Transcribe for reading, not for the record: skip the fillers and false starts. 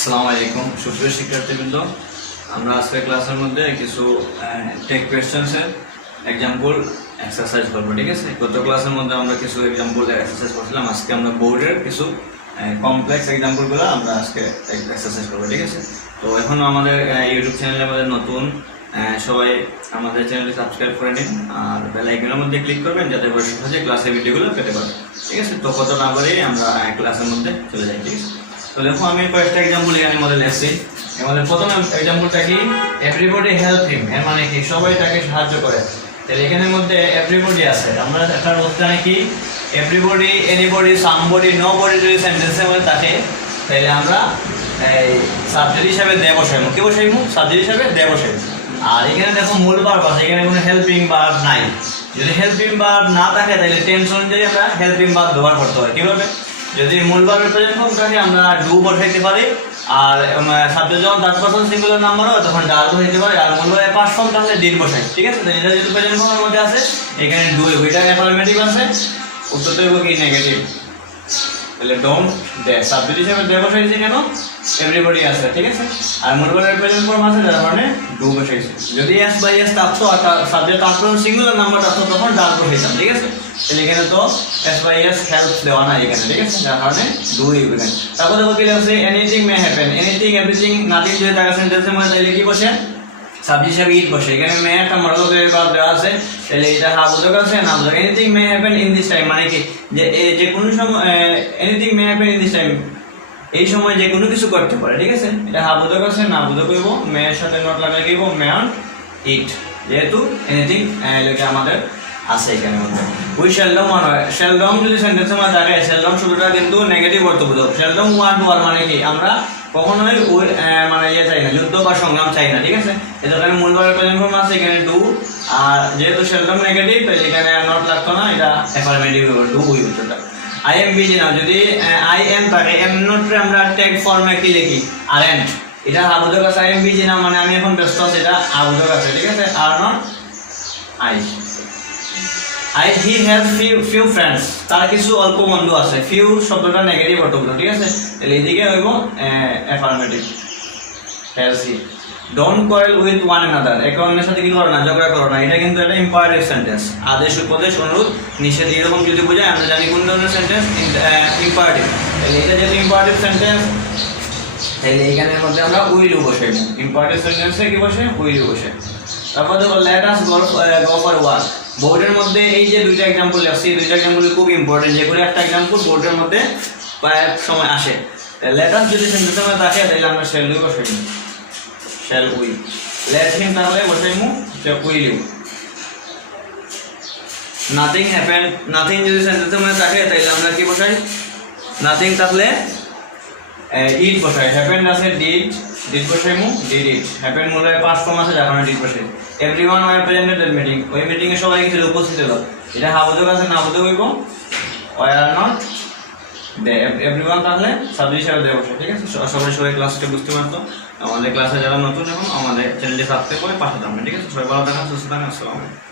আসসালামু আলাইকুম সুপ্রিয় শিক্ষার্থীবৃন্দ, আমরা আজকে ক্লাসের মধ্যে কিছু টেক কোয়েশ্চেন্সের এক্সাম্পল এক্সারসাইজ করবো। ঠিক আছে, গত ক্লাসের মধ্যে আমরা কিছু এক্সাম্পল এক্সারসাইজ করছিলাম। আজকে আমরা বোর্ডের কিছু কমপ্লেক্স এক্সাম্পলগুলো আমরা আজকে এক্সারসাইজ করবো। ঠিক আছে, তো এখনও আমাদের ইউটিউব চ্যানেলে আমাদের নতুন, সবাই আমাদের চ্যানেলটি সাবস্ক্রাইব করে নিন আর বেল আইকনের মধ্যে ক্লিক করবেন যাতে করে সহজে ক্লাসের ভিডিওগুলো পেতে পারেন। ঠিক আছে, তো কত না করেই আমরা ক্লাসের মধ্যে চলে যাই। ঠিক আছে, তো দেখো আমি কয়েকটা এক্সাম্পল এখানে মধ্যে লেখছি। আমাদের প্রথম এক্সাম্পলটা কি, এভরিবডি হেল্প হিম, এর মানে কি সবাই তাকে সাহায্য করে। তাহলে এখানের মধ্যে এভরিবডি আছে, আমরা একটা জানি কি এভরিবডি, এনিবডি, সামবডি, নোবডি যদি সেন্টেন্সের মধ্যে থাকে তাহলে আমরা এই সাবজেক্ট হিসাবে দে বসাইমু। কি বসাইমু? সাবজেক্ট হিসাবে দে বসাইমু। আর এখানে দেখো মূল ভার্ব আছে, এখানে কোনো হেল্পিং ভার্ব নাই। যদি হেল্পিং ভার্ব না থাকে তাহলে টেন্স অনুযায়ী আমরা হেল্পিং ভার্ব ব্যবহার করতে হয়। কিভাবে? যদি মূল ভার্বের প্রেজেন্ট ফর্ম থাকে আমরা ডু বসাইতে পারি, আর সাবজেক্ট যখন থার্ড পারসন সিঙ্গুলার নাম্বার হয় তখন ডাল বসাইতে পারি, আর মূল ভার্বের পাস্ট ফর্ম তাহলে ডিড বসাই। ঠিক আছে, তো এটা যেহেতু প্রেজেন্ট ফর্মের মধ্যে আছে এখানে ডু, এটা অ্যাফার্মেটিভ আছে, উত্তরটা হবে কি নেগেটিভ। তাহলে ডোন্ট দে, সাবজেক্ট হিসেবে দে বসাইছে কেন? এভরিবডি আছে। ঠিক আছে, আর মূল ভার্বের প্রেজেন্ট ফর্ম আছে যার কারণে ডু বসাইছে। যদি এস বাই এস থাকতো আর সাবজেক্ট থাকতো সিঙ্গুলার নাম্বার থাকতো তখন ডাল বসাইতাম। ঠিক আছে, তাহলে এখানে তো এস বাই এস হেল্প দেওয়া নাই এখানে। ঠিক আছে, যার কারণে ডু এখানে। তারপর দেখো কি আছে, anything may happen, anything, everything, nothing যদি থাকে সেন্টেন্সের মধ্যে তাহলে কি বসে? সাবজেক্ট হিসেবে ইট বসে। এখানে মে একটা মডেল ভাব দেওয়া আছে, তাহলে এটা হা বোঝক আছে না বোঝক। Anything may happen in this time মানে কি যে কোনো সময়, anything may happen in this time এই সময় যে কোনো কিছু করতে পারে। ঠিক আছে, এটা হা বোঝক আছে না বোঝক হইব, মে এর সাথে নট লাগাই দিব মে অন ইট, যেহেতু এনিথিং এটা আমাদের আছে এখানে মধ্যে। উই সেলডম হয়, সেলডম যদি সেন্টেন্সের মধ্যে থাকে সেলডম শুরুটা কিন্তু নেগেটিভ অর্থবোধক। সেলডম ওয়ান্ট ওয়ার মানে কি আমরা কখনোই ওই মানে ইয়ে চাই না, যুদ্ধ বা সংগ্রাম চাই না। ঠিক আছে, এখানে মূল ভার্বের প্রেজেন্ট ফর্ম আছে, এখানে ডু, আর যেহেতু সেলডম নেগেটিভ তাহলে এখানে নট লাগতো না, এটা অ্যাফার্মেটিভ হবে, ডু ওই উত্তরটা। আই এম বিজি নাও, যদি আই এম থাকে এম নটে আমরা ট্যাগ ফর্মে কি লিখি? আরএন্ট, এটা আবুধক আছে। আই এম বিজি নাও মানে আমি এখন ব্যস্ত আছি, এটা আবুধক আছে। ঠিক আছে, are not I he has few friends, তার কিছু অল্প বন্ধু আছে। ফিউ শব্দটা নেগেটিভ অর্থবোধক। ঠিক আছে, তাহলে এইদিকে হইব affirmative, has he. Don't quarrel with one another, একে অন্যের সাথে কি করো না, ঝগড়া করো না। এটা কিন্তু একটা ইম্পারেটিভ সেন্টেন্স, আদেশ, উপদেশ, অনুরোধ, নিষেধ, এরকম যদি বোঝায় আমরা জানি কোন ধরনের সেন্টেন্স ইম্পারেটিভ। তাহলে এটা যেহেতু ইম্পারেটিভ সেন্টেন্স তাহলে এইখানের মধ্যে আমরা উইল বসাইব। ইম্পারেটিভ সেন্টেন্সে কি বসে? উইল বসে। তারপর দেখো let us go for walk, বোর্ডের মধ্যে এই যে দুইটা এক্সাম্পল লেখছি, এই দুইটা এক্সাম্পল খুব ইম্পর্টেন্ট, যে কোনো একটা এক্সাম্পল বোর্ডের মধ্যে প্রায় সময় আসে। লেট আস যদি সেন্টেন্সের মধ্যে থাকে তাহলে আমরা শ্যাল উই বসাইব, শ্যাল উই। লেট হিম তাহলে বসাইমু will you. Nothing happen, nothing যদি সেন্টেন্সের মধ্যে থাকে তাহলে আমরা কি বসাই? নাথিং থাকলে ইট বসাই। হ্যাপেন আছে ডিড, ডিড বসাইমু ডিড ইট। হ্যাপেন মূলে পাস্ট ফর্ম আছে যার কারণে ডিড বসাই। Everyone were present at meeting, ওই মিটিং এ সবাই কিছু উপস্থিত হলো, এটা হাবুদক আছে না বোঝক হইব ওয়ার নট দে। এভরিওয়ান তাহলে সাবজেক্ট হিসেবে দে বসে। ঠিক আছে, সবাই ক্লাসটা বুঝতে পারতো। আমাদের ক্লাসে যারা নতুন এখন আমাদের চ্যানেলটি সাবস্ক্রাইব করে পাশে থাকবেন। ঠিক আছে, সবাই ভালো থাকেন, সুস্থ থাকেন, আসসালামু আলাইকুম।